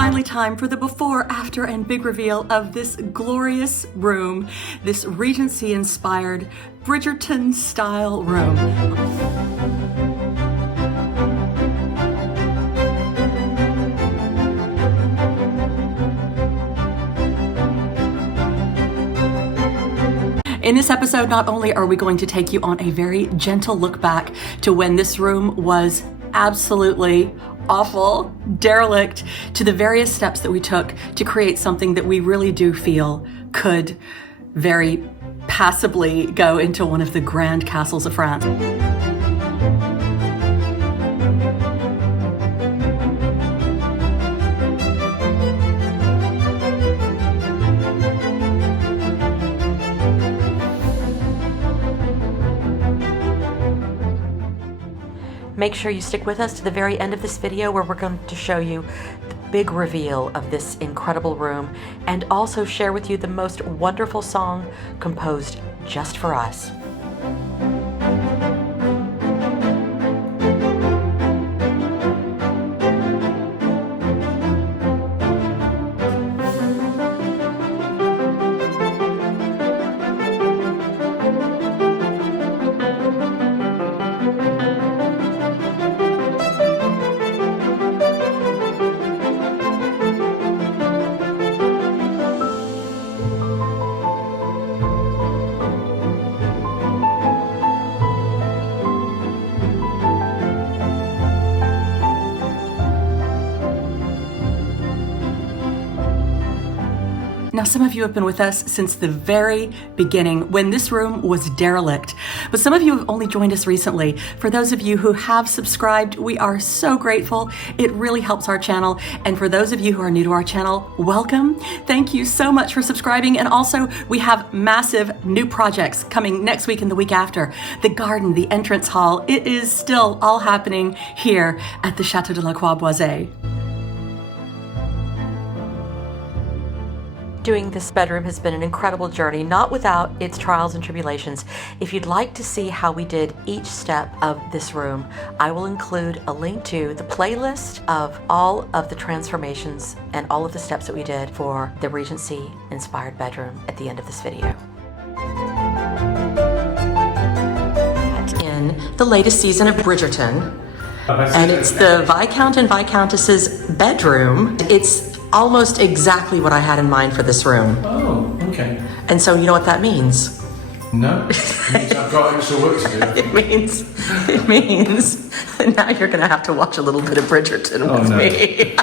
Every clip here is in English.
finally time for the before, after, and big reveal of this glorious room, this Regency-inspired Bridgerton-style room. In this episode, not only are we going to take you on a very gentle look back to when this room was absolutely awful, derelict, to the various steps that we took to create something that we really do feel could very passably go into one of the grand castles of France. Make sure you stick with us to the very end of this video, where we're going to show you the big reveal of this incredible room and also share with you the most wonderful song composed just for us. Now, some of you have been with us since the very beginning when this room was derelict, but some of you have only joined us recently. For those of you who have subscribed, we are so grateful. It really helps our channel. And for those of you who are new to our channel, welcome. Thank you so much for subscribing. And also, we have massive new projects coming next week and the week after. The garden, the entrance hall, it is still all happening here at the Chateau de la Croix Boisée. Doing this bedroom has been an incredible journey, not without its trials and tribulations. If you'd like to see how we did each step of this room, I will include a link to the playlist of all of the transformations and all of the steps that we did for the Regency-inspired bedroom at the end of this video. In the latest season of Bridgerton, and it's the Viscount and Viscountess's bedroom. It's almost exactly what I had in mind for this room. Oh, okay. And so you know what that means? No, it means I've got extra work to do. It means that now you're gonna have to watch a little bit of Bridgerton with me.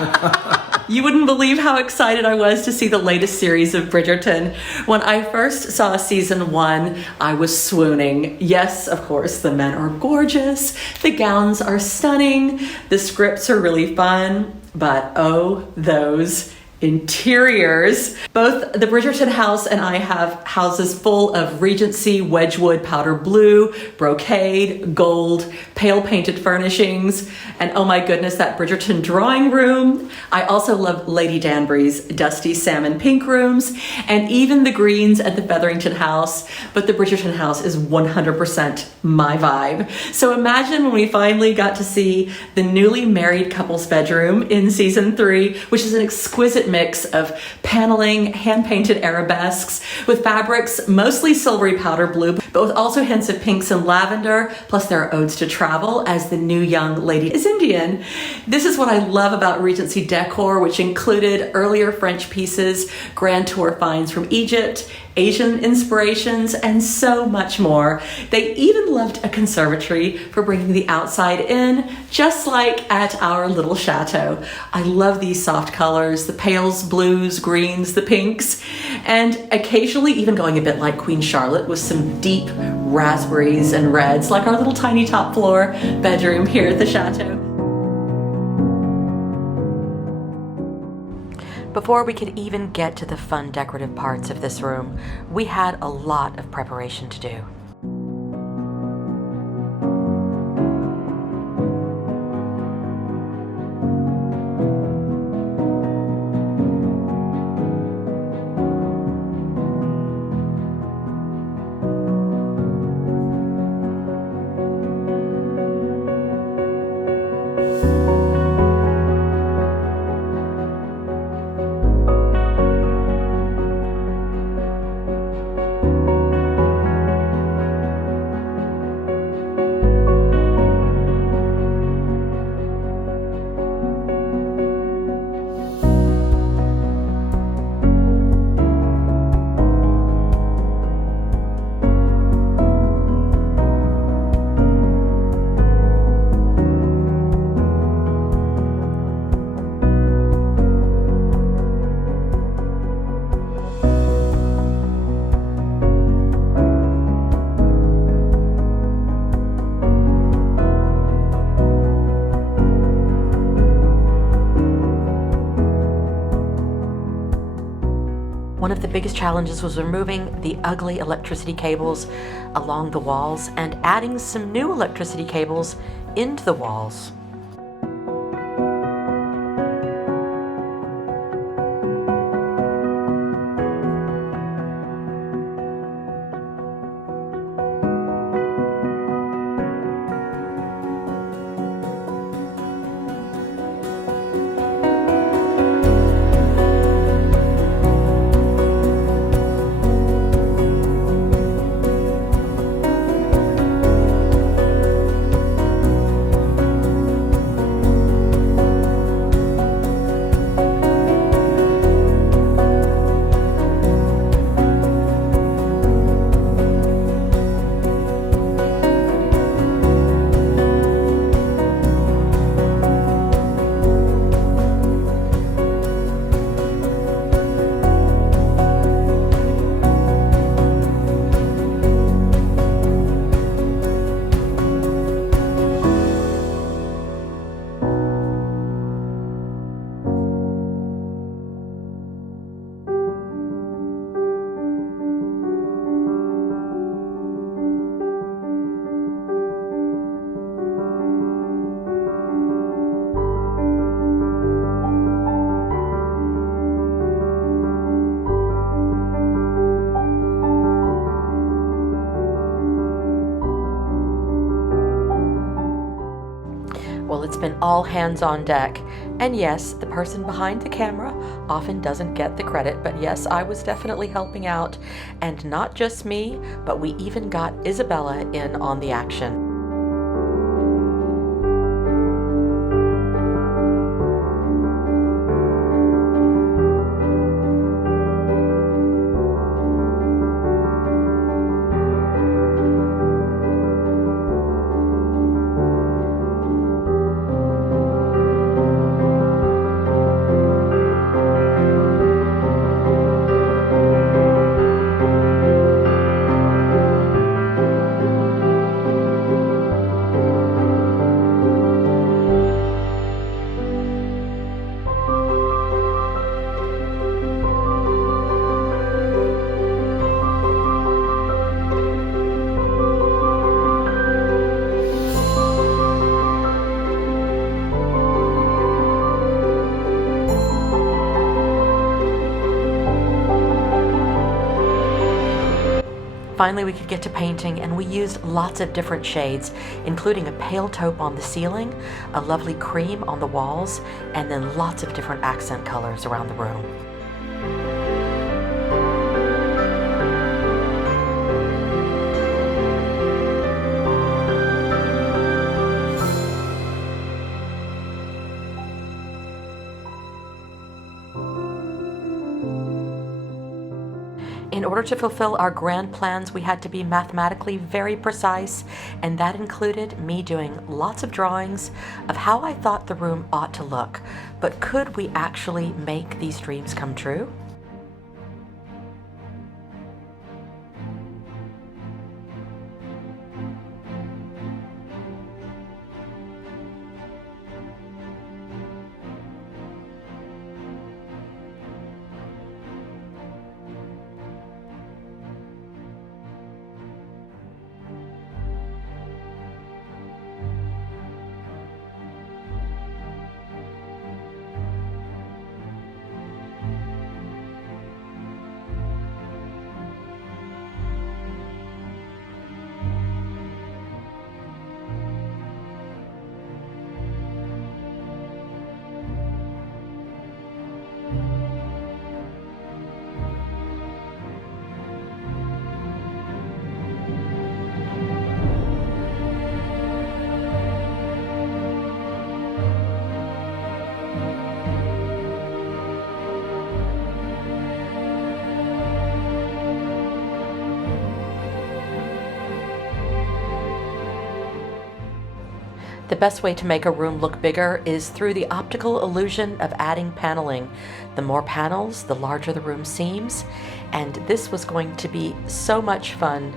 You wouldn't believe how excited I was to see the latest series of Bridgerton. When I first saw season 1, I was swooning. Yes, of course, the men are gorgeous, the gowns are stunning, the scripts are really fun, but oh, those interiors. Both the Bridgerton house and I have houses full of Regency Wedgwood powder blue, brocade, gold, pale painted furnishings, and oh my goodness, that Bridgerton drawing room. I also love Lady Danbury's dusty salmon pink rooms, and even the greens at the Featherington house, but the Bridgerton house is 100% my vibe. So imagine when we finally got to see the newly married couple's bedroom in season 3, which is an exquisite mix of paneling, hand-painted arabesques with fabrics mostly silvery powder blue, but with also hints of pinks and lavender, plus there are odes to travel as the new young lady is Indian. This is what I love about Regency decor, which included earlier French pieces, grand tour finds from Egypt, Asian inspirations, and so much more. They even loved a conservatory for bringing the outside in, just like at our little chateau. I love these soft colors, the pales, blues, greens, the pinks, and occasionally even going a bit like Queen Charlotte with some deep raspberries and reds, like our little tiny top floor bedroom here at the chateau. Before we could even get to the fun decorative parts of this room, we had a lot of preparation to do. One of the biggest challenges was removing the ugly electricity cables along the walls and adding some new electricity cables into the walls. Well, it's been all hands on deck. And yes, the person behind the camera often doesn't get the credit, but yes, I was definitely helping out. And not just me, but we even got Isabella in on the action. Finally, we could get to painting, and we used lots of different shades, including a pale taupe on the ceiling, a lovely cream on the walls, and then lots of different accent colors around the room. In order to fulfill our grand plans, we had to be mathematically very precise, and that included me doing lots of drawings of how I thought the room ought to look. But could we actually make these dreams come true? The best way to make a room look bigger is through the optical illusion of adding paneling. The more panels, the larger the room seems, and this was going to be so much fun.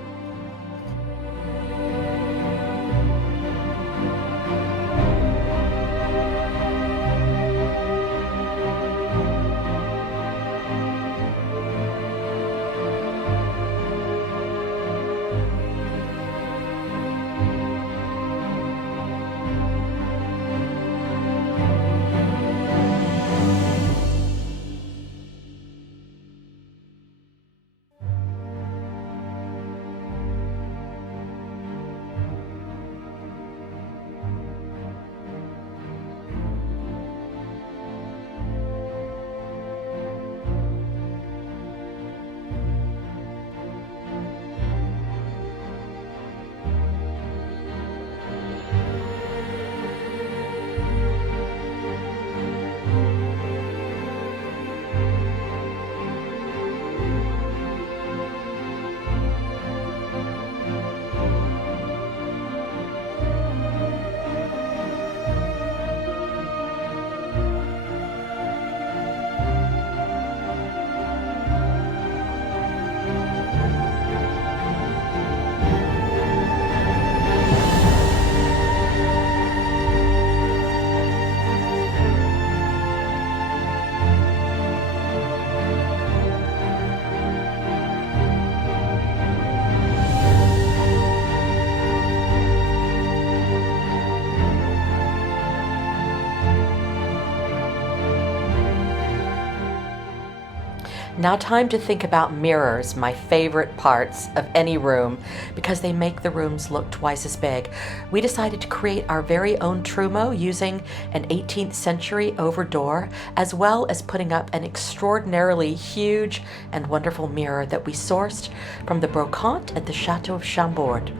Now time to think about mirrors, my favorite parts of any room, because they make the rooms look twice as big. We decided to create our very own trumeau using an 18th century over door, as well as putting up an extraordinarily huge and wonderful mirror that we sourced from the brocante at the Chateau of Chambord.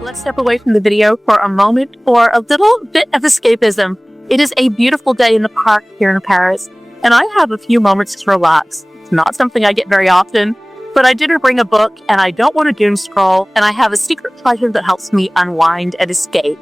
Let's step away from the video for a moment for a little bit of escapism. It is a beautiful day in the park here in Paris, and I have a few moments to relax. It's not something I get very often, but I didn't bring a book, and I don't want to doom scroll, and I have a secret pleasure that helps me unwind and escape.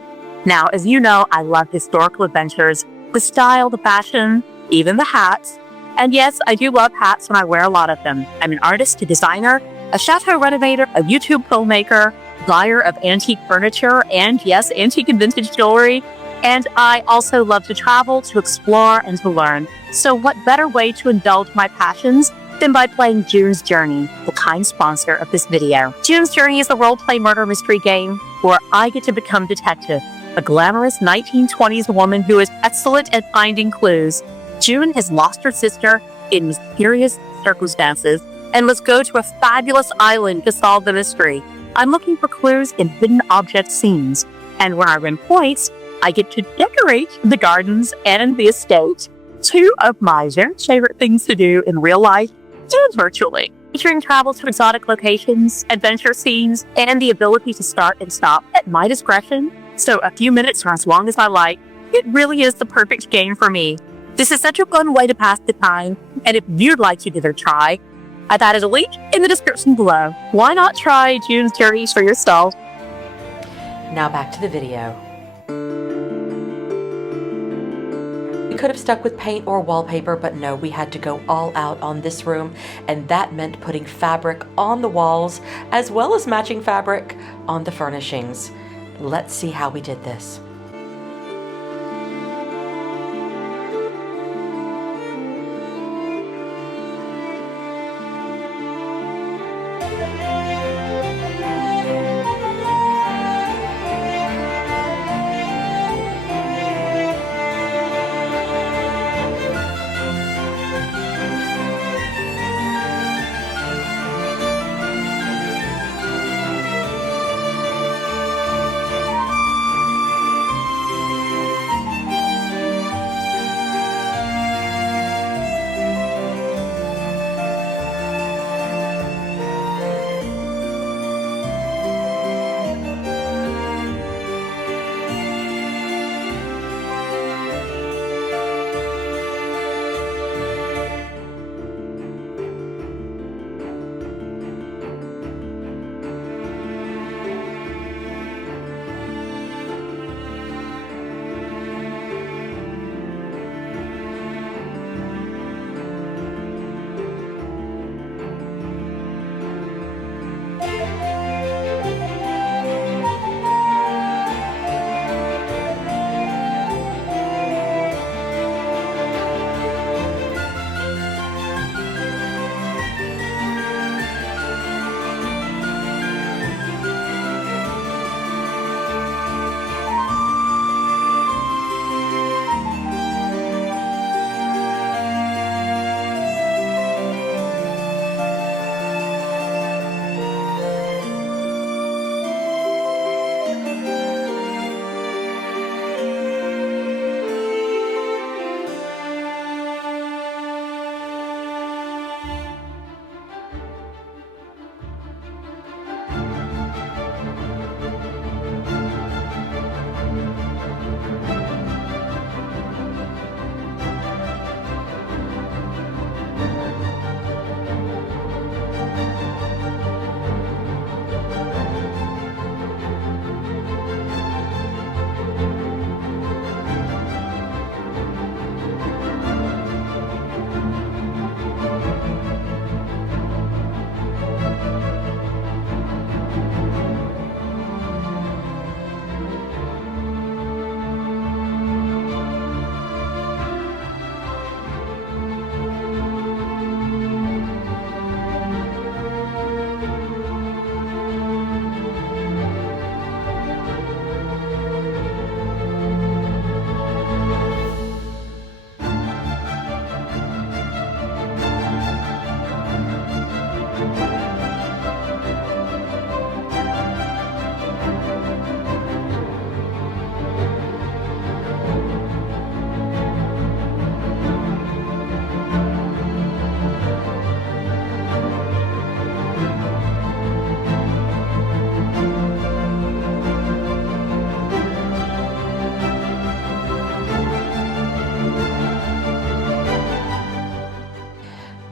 Now, as you know, I love historical adventures, the style, the fashion, even the hats. And yes, I do love hats, and I wear a lot of them. I'm an artist, a designer, a Chateau renovator, a YouTube filmmaker, buyer of antique furniture, and yes, antique and vintage jewelry. And I also love to travel, to explore, and to learn. So what better way to indulge my passions than by playing June's Journey, the kind sponsor of this video. June's Journey is a role-play murder mystery game where I get to become detective, a glamorous 1920s woman who is excellent at finding clues. June has lost her sister in mysterious circumstances and must go to a fabulous island to solve the mystery. I'm looking for clues in hidden object scenes, and when I win points, I get to decorate the gardens and the estate. Two of my very favorite things to do in real life and virtually, featuring travel to exotic locations, adventure scenes, and the ability to start and stop at my discretion. So a few minutes or as long as I like, it really is the perfect game for me. This is such a fun way to pass the time, and if you'd like to give it a try, I've added a link in the description below. Why not try June's Journey for yourself? Now back to the video. We could have stuck with paint or wallpaper, but no, we had to go all out on this room, and that meant putting fabric on the walls as well as matching fabric on the furnishings. Let's see how we did this.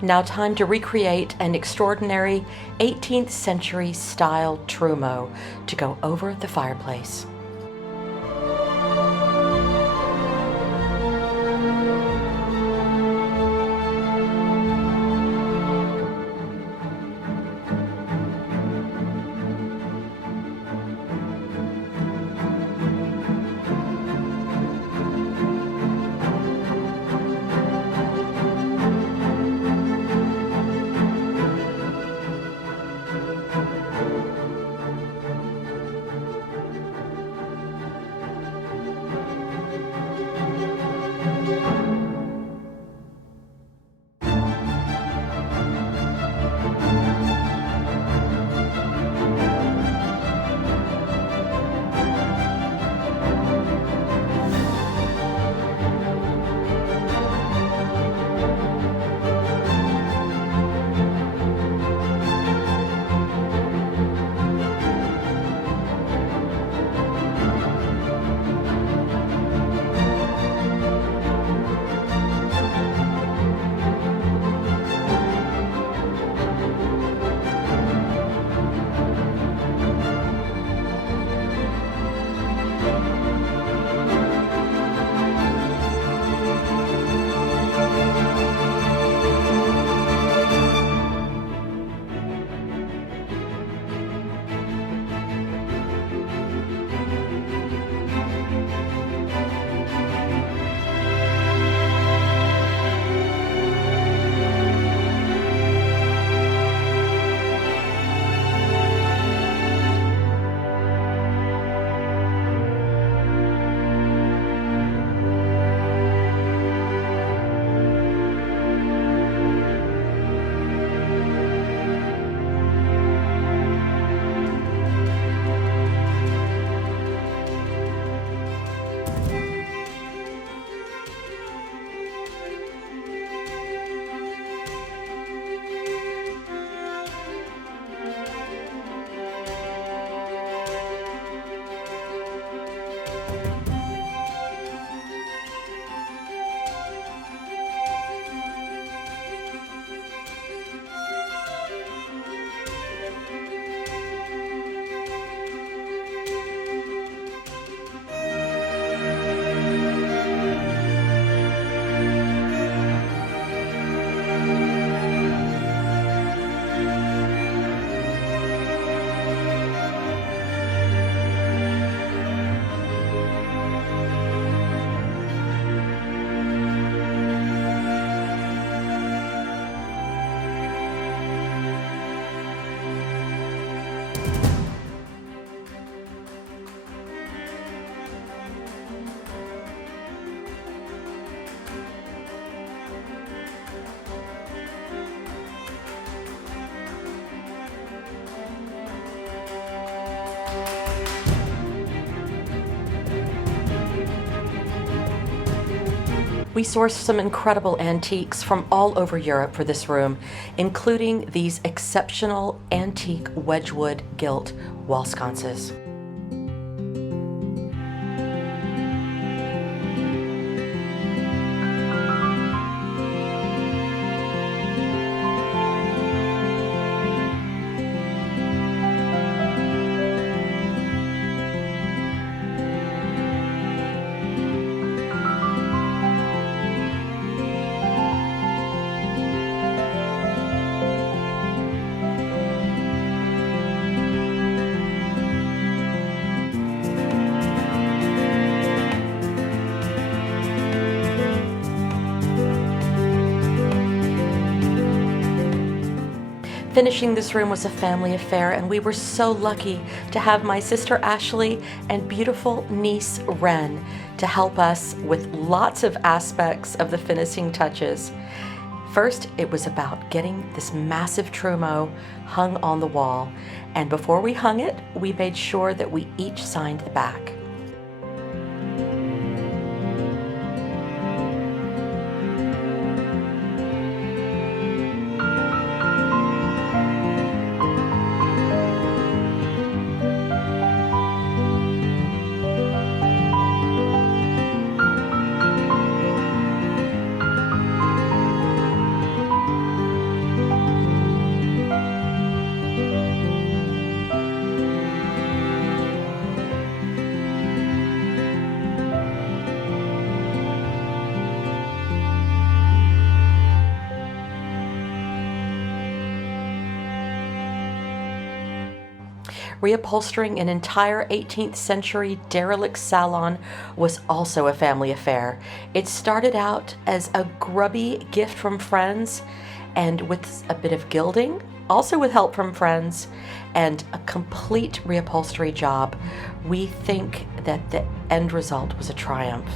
Now time to recreate an extraordinary 18th century style trumeau to go over the fireplace. We sourced some incredible antiques from all over Europe for this room, including these exceptional antique Wedgwood gilt wall sconces. Finishing this room was a family affair, and we were so lucky to have my sister Ashley and beautiful niece Ren to help us with lots of aspects of the finishing touches. First, it was about getting this massive trumeau hung on the wall, and before we hung it, we made sure that we each signed the back. Reupholstering an entire 18th century derelict salon was also a family affair. It started out as a grubby gift from friends, and with a bit of gilding, also with help from friends, and a complete reupholstery job, we think that the end result was a triumph.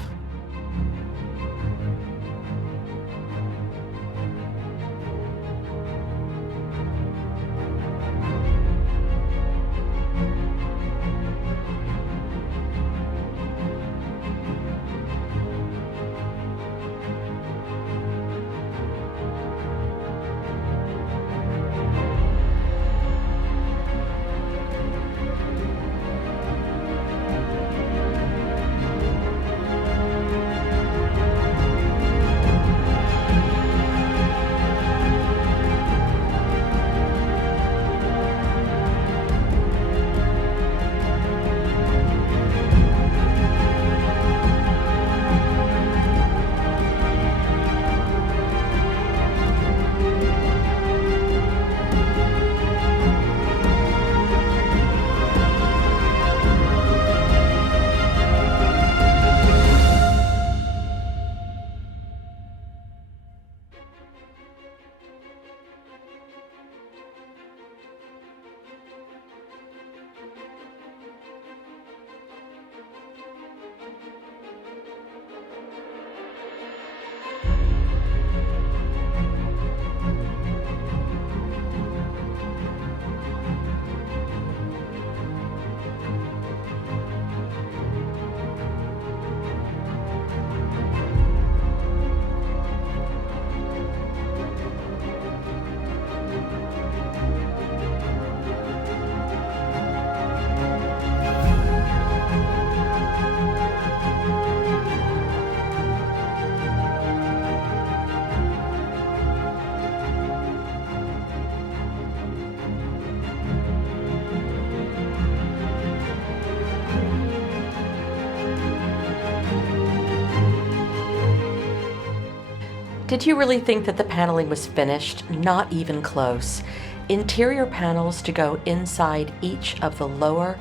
Did you really think that the paneling was finished? Not even close. Interior panels to go inside each of the lower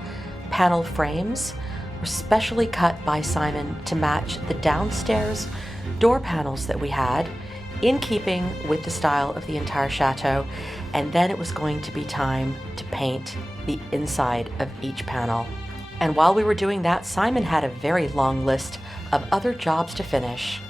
panel frames were specially cut by Simon to match the downstairs door panels that we had, in keeping with the style of the entire chateau, and then it was going to be time to paint the inside of each panel. And while we were doing that, Simon had a very long list of other jobs to finish.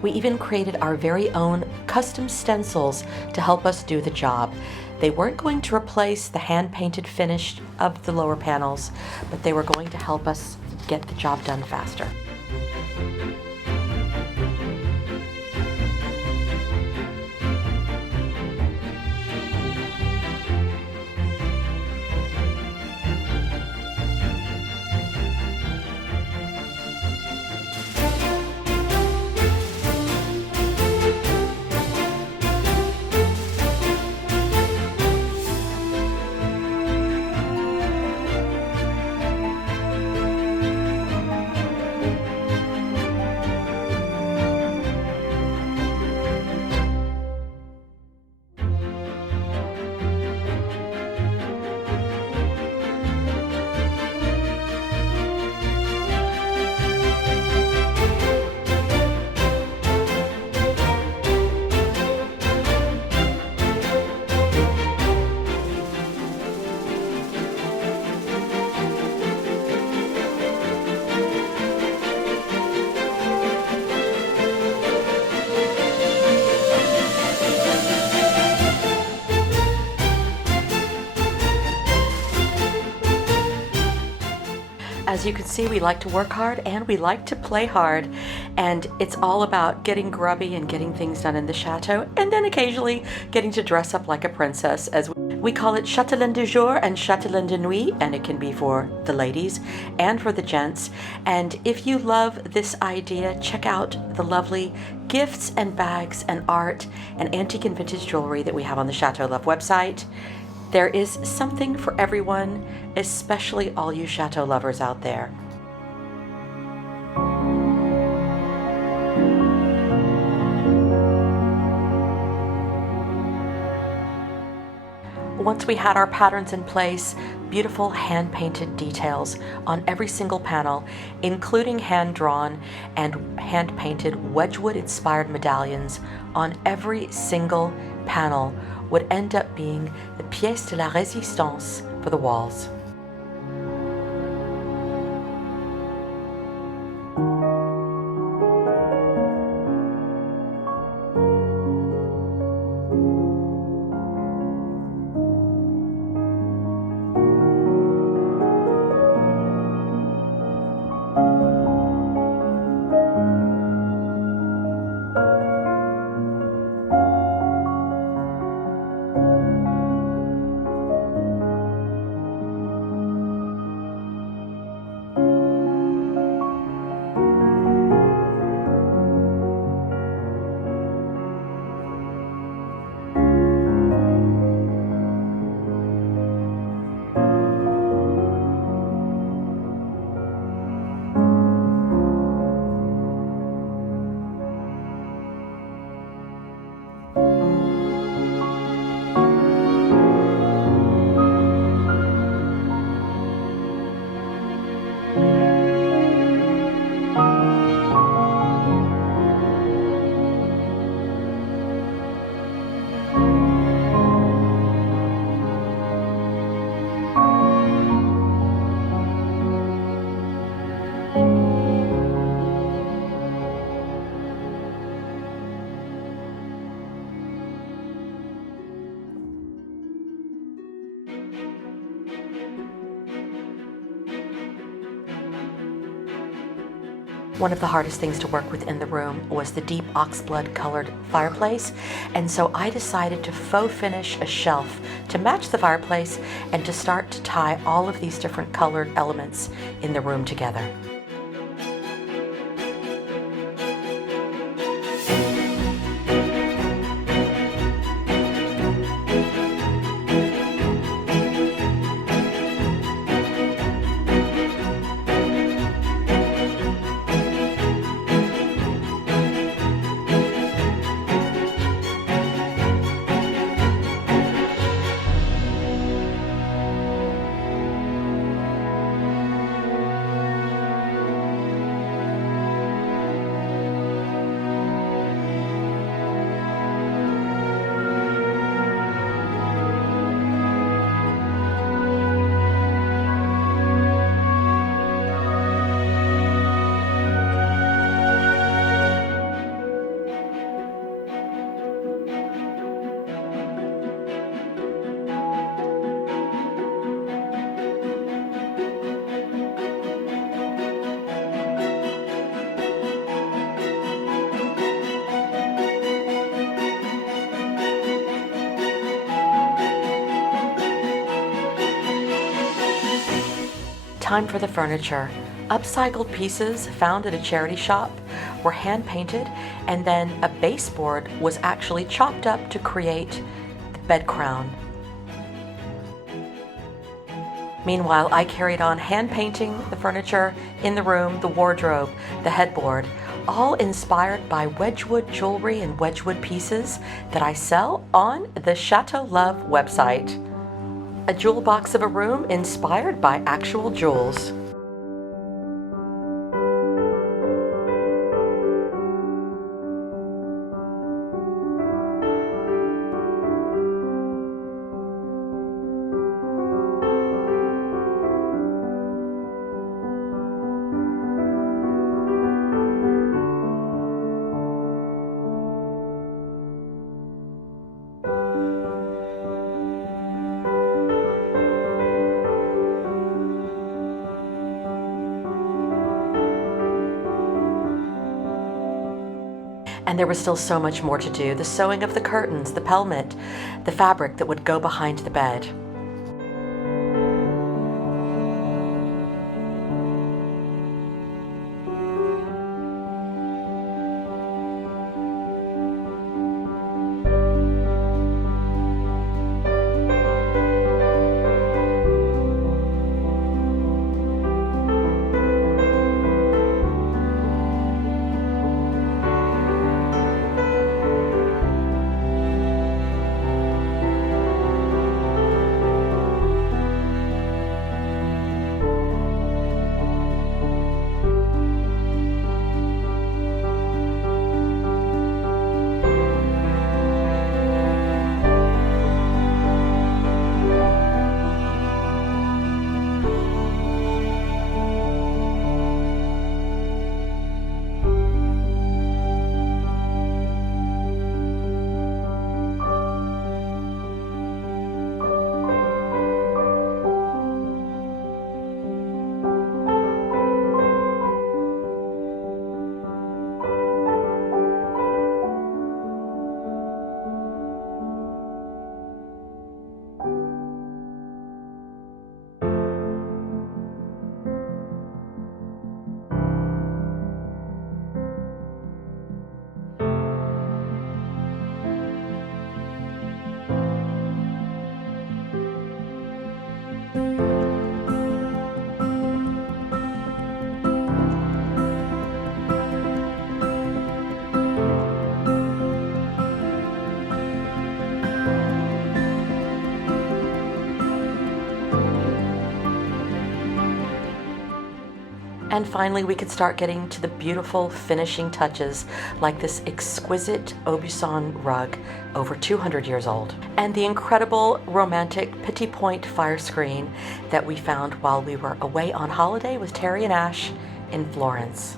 We even created our very own custom stencils to help us do the job. They weren't going to replace the hand-painted finish of the lower panels, but they were going to help us get the job done faster. As you can see, we like to work hard and we like to play hard, and it's all about getting grubby and getting things done in the chateau, and then occasionally getting to dress up like a princess. As we call it Chatelaine du jour and Chatelaine de nuit, and it can be for the ladies and for the gents. And if you love this idea, check out the lovely gifts and bags and art and antique and vintage jewelry that we have on the Chateau Love website. There is something for everyone, especially all you Chateau lovers out there. Once we had our patterns in place, beautiful hand-painted details on every single panel, including hand-drawn and hand-painted Wedgwood-inspired medallions on every single panel, would end up being the pièce de la résistance for the walls. One of the hardest things to work with in the room was the deep oxblood colored fireplace, and so I decided to faux finish a shelf to match the fireplace and to start to tie all of these different colored elements in the room together. Time for the furniture. Upcycled pieces found at a charity shop were hand painted, and then a baseboard was actually chopped up to create the bed crown. Meanwhile, I carried on hand painting the furniture in the room, the wardrobe, the headboard, all inspired by Wedgwood jewelry and Wedgwood pieces that I sell on the Chateau Love website. A jewel box of a room inspired by actual jewels. And there was still so much more to do. The sewing of the curtains, the pelmet, the fabric that would go behind the bed. And finally, we could start getting to the beautiful finishing touches like this exquisite Aubusson rug, over 200 years old, and the incredible romantic Petit Point fire screen that we found while we were away on holiday with Terry and Ash in Florence.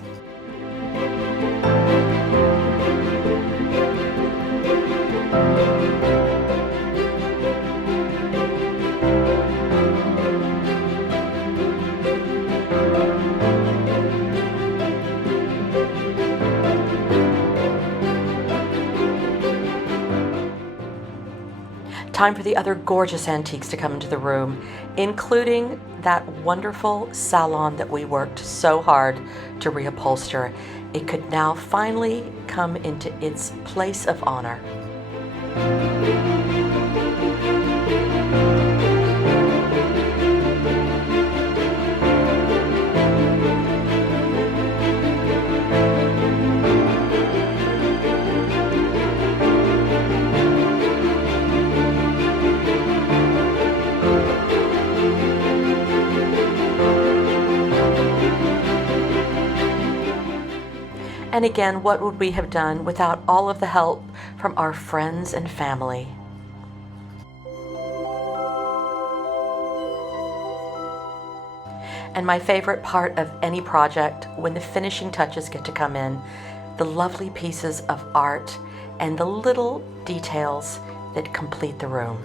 Time for the other gorgeous antiques to come into the room, including that wonderful salon that we worked so hard to reupholster. It could now finally come into its place of honor. And again, what would we have done without all of the help from our friends and family? And my favorite part of any project, when the finishing touches get to come in, the lovely pieces of art and the little details that complete the room.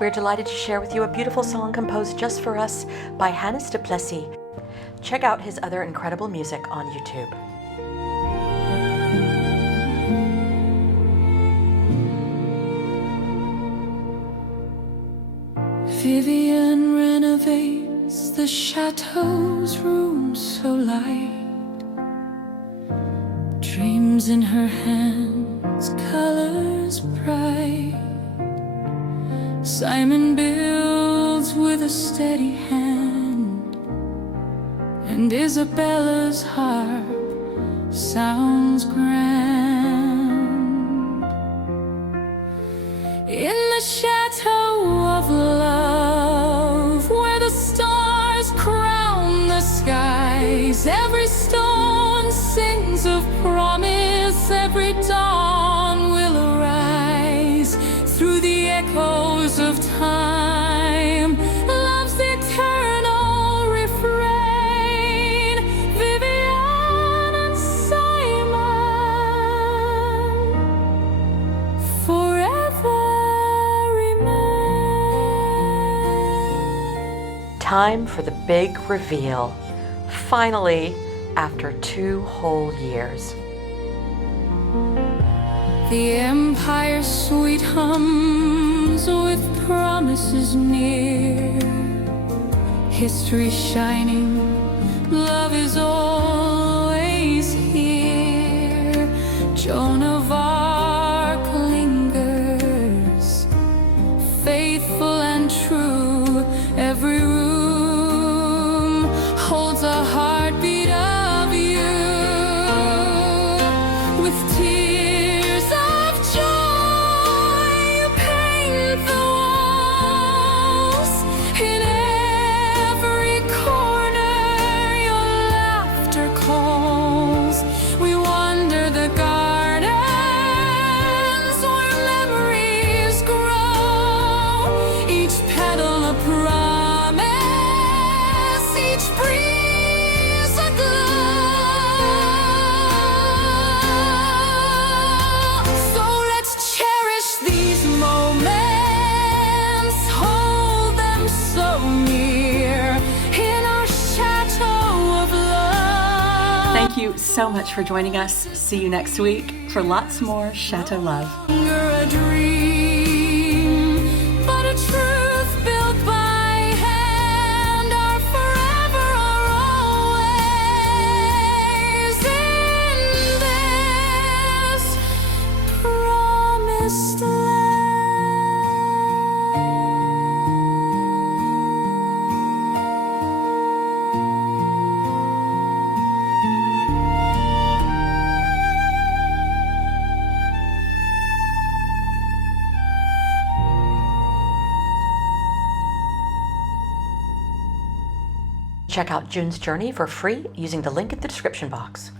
We're delighted to share with you a beautiful song composed just for us by Hannes du Plessis. Check out his other incredible music on YouTube. Vivian renovates the Chateau's room so light. Dreams in her hands, colors bright. Simon builds with a steady hand, and Isabella's harp sounds grand. In the Chateau of love, where the stars crown the skies, every stone sings of promise, every dawn will arise through the echoes of time, love's eternal refrain. Vivian and Simon forever remain. Time for the big reveal. Finally, after 2 whole years. The Empire Suite hums with promises near, history shining love is always here. Joan of Arc lingers, faithful and true. Every room holds a heartbeat of you. With tears of joy, you paint the walls. In every corner, your laughter calls. We wander the gardens where memories grow. Each petal a promise, each breeze a glow. So let's cherish these moments, hold them so near in our chateau of love. Thank you so much for joining us. See you next week for lots more Chateau love. You're a dream, but a truth built by hand are forever or always in this promised land. Check out June's journey for free using the link in the description box.